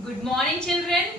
Good morning children.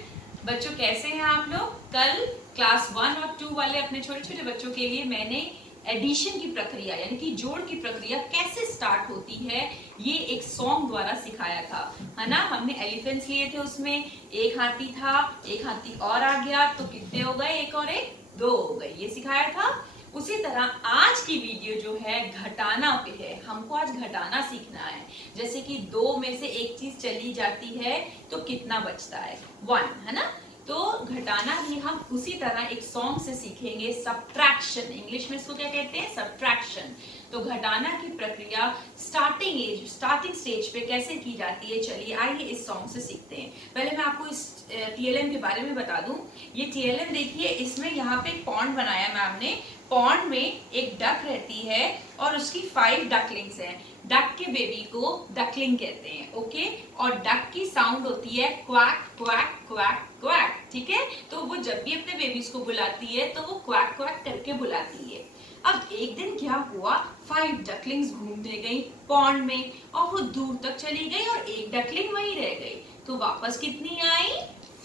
बच्चों कैसे हैं आप लोग। कल क्लास 1 और 2 वाले अपने छोटे छोटे बच्चों के लिए मैंने एडिशन की प्रक्रिया यानी कि जोड़ की प्रक्रिया कैसे स्टार्ट होती है ये एक सॉन्ग द्वारा सिखाया था, है ना। हमने एलिफेंट्स लिए थे, उसमें एक हाथी था, एक हाथी और आ गया तो कितने हो गए, एक और एक दो हो गए, ये सिखाया था। उसी तरह आज की वीडियो जो है घटाना पे है। हमको आज घटाना सीखना है। जैसे कि दो में से एक चीज चली जाती है तो कितना बचता है, 1, है ना। तो घटाना भी हम उसी तरह एक सॉन्ग से सीखेंगे, सब्ट्रैक्शन, इंग्लिश में इसको क्या कहते हैं, सब्ट्रैक्शन। तो घटाना की प्रक्रिया स्टार्टिंग स्टेज पे कैसे की जाती है, चलिए आइए इस सॉन्ग से सीखते हैं। पहले मैं आपको इस टीएलएम के बारे में बता दूं। ये टीएलएम देखिए, इसमें यहाँ पे एक पॉन्ड बनाया मैम ने। पॉन्ड में एक डक रहती है और उसकी 5 डकलिंग्स हैं। डक के बेबी को डकलिंग कहते हैं, ओके। और डक की साउंड होती है क्वैक क्वैक क्वैक क्वैक, ठीक है। तो वो जब भी अपने बेबीज को बुलाती है तो वो क्वैक क्वैक करके बुलाती है। अब एक दिन क्या हुआ, 5 डकलिंग्स घूमने गई पॉन्ड में और वो दूर तक चली गई और एक डकलिंग वहीं रह गई। तो वापस कितनी आई,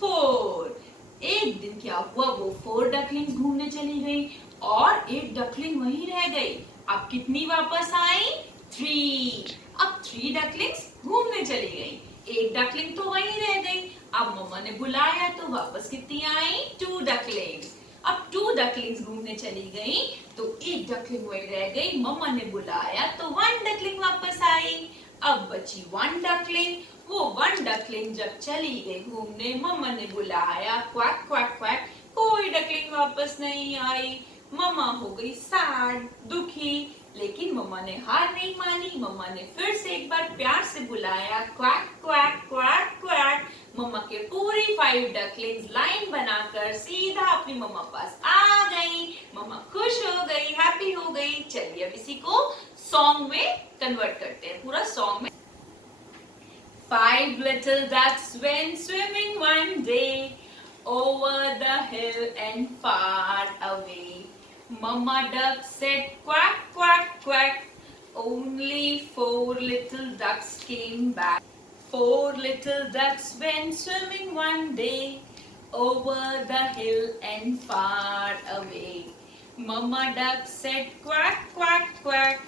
4। एक दिन क्या हुआ, वो 4 डकलिंग्स घूमने चली गई और एक डकलिंग वहीं रह गई। अब कितनी वापस आई, 3। अब 3 डकलिंग्स घूमने चली गई, एक डकलिंग तो वहीं रह गई। अब मम्मा ने बुलाया तो वापस कितनी आई, 2 डकलिंग्स। अब 2 डकलिंग्स घूमने चली गई तो एक डकलिंग वहीं रह गई, मम्मा ने बुलाया तो 1 डकलिंग वापस आई। अब बची 1 डकलिंग। वो 1 डकलिंग जब चली गई घूमने, मम्मा ने बुलाया क्वैक क्वैक क्वैक, कोई डकलिंग वापस नहीं आई। मम्मा हो गई सैड, दुखी। लेकिन मम्मा ने हार नहीं मानी, मम्मा ने फिर से एक बार प्यार से बुलाया क्वैक क्वैक क्वैक क्वैक। मम्मा के पूरी 5 डकलिंग्स लाइन बनाकर सीधा अपनी मम्मा पास आ गई। मम्मा खुश हो गई, हैप्पी हो गई। चलिए अब इसी को सॉन्ग में कन्वर्ट करते हैं, पूरा सॉन्ग में। 5 little ducks went swimming one day over the hill and far away. Mama duck said quack, quack, quack. Only 4 little ducks came back. 4 little ducks went swimming one day over the hill and far away. Mama duck said quack, quack, quack.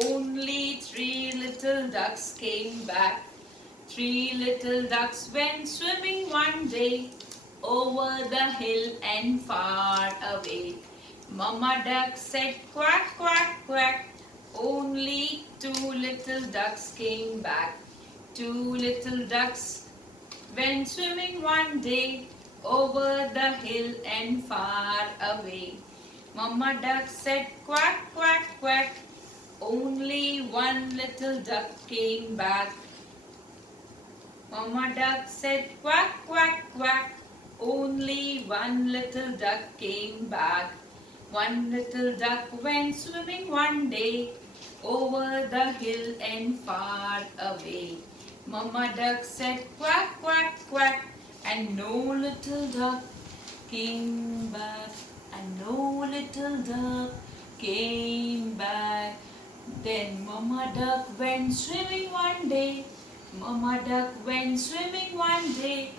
Only 3 little ducks came back. 3 little ducks went swimming one day over the hill and far away. Mama duck said quack, quack, quack. Only 2 little ducks came back. 2 little ducks went swimming one day over the hill and far away. Mama duck said quack, quack, quack. Only 1 little duck came back. Mama duck said quack, quack, quack. Only 1 little duck came back. 1 little duck went swimming one day over the hill and far away. Mama duck said quack, quack, quack. And no little duck came back. And no little duck came back. Then Mama duck went swimming one day. Mama duck went swimming one day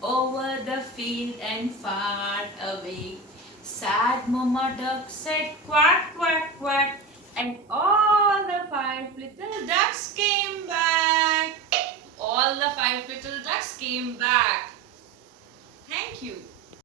over the field and far away. Sad Mama duck said quack, quack, quack, and all the 5 little ducks came back. All the 5 little ducks came back. Thank you.